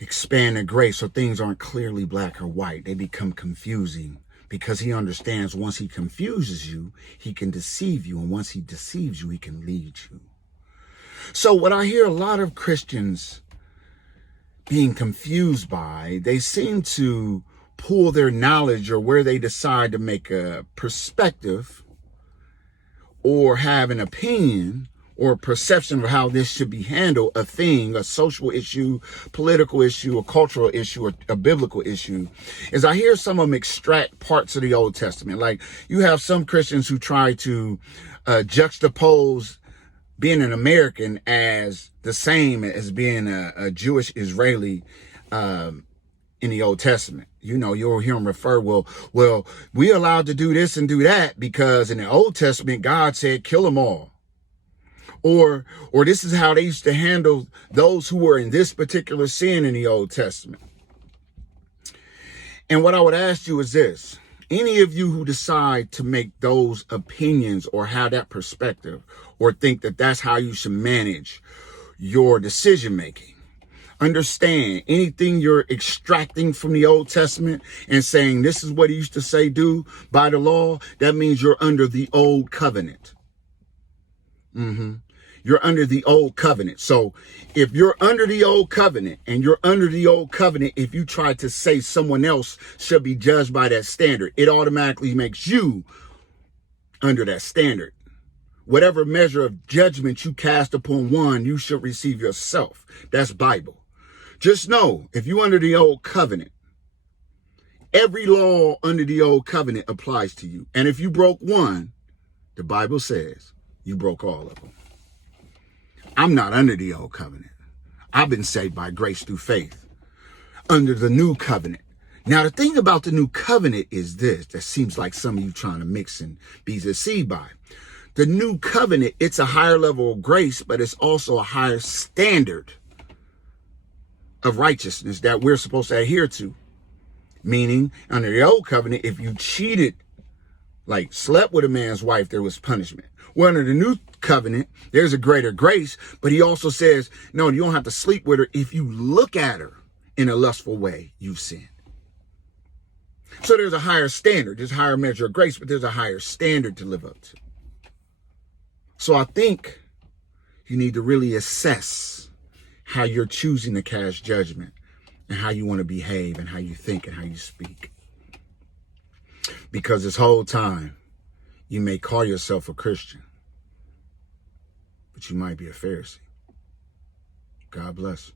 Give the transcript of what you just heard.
expanded grace so things aren't clearly black or white. They become confusing because he understands once he confuses you, he can deceive you. And once he deceives you, he can lead you. So what I hear a lot of Christians being confused by, they seem to pull their knowledge or where they decide to make a perspective or have an opinion or perception of how this should be handled, a thing, a social issue, political issue, a cultural issue, or a biblical issue, is I hear some of them extract parts of the Old Testament. Like you have some Christians who try to juxtapose being an American as the same as being a Jewish Israeli in the Old Testament. You know, you'll hear them refer, well, we allowed to do this and do that because in the Old Testament, God said, kill them all. Or this is how they used to handle those who were in this particular sin in the Old Testament. And what I would ask you is this: any of you who decide to make those opinions or have that perspective or think that that's how you should manage your decision making, understand anything you're extracting from the Old Testament and saying this is what he used to say do by the law, that means you're under the old covenant. You're under the old covenant. So if you're under the old covenant and you're under the old covenant, if you try to say someone else should be judged by that standard, it automatically makes you under that standard. Whatever measure of judgment you cast upon one, you should receive yourself. That's Bible. Just know, if you're under the old covenant, every law under the old covenant applies to you. And if you broke one, the Bible says you broke all of them. I'm not under the old covenant. I've been saved by grace through faith under the new covenant. Now, the thing about the new covenant is this, that seems like some of you trying to mix and be deceived by. The new covenant, it's a higher level of grace, but it's also a higher standard of righteousness that we're supposed to adhere to. Meaning, under the old covenant, if you cheated, like slept with a man's wife, there was punishment. Well, under the new covenant, there's a greater grace, but he also says, no, you don't have to sleep with her. If you look at her in a lustful way, you've sinned. So there's a higher standard, there's a higher measure of grace, but there's a higher standard to live up to. So I think you need to really assess how you're choosing to cast judgment and how you want to behave and how you think and how you speak. Because this whole time, you may call yourself a Christian, but you might be a Pharisee. God bless.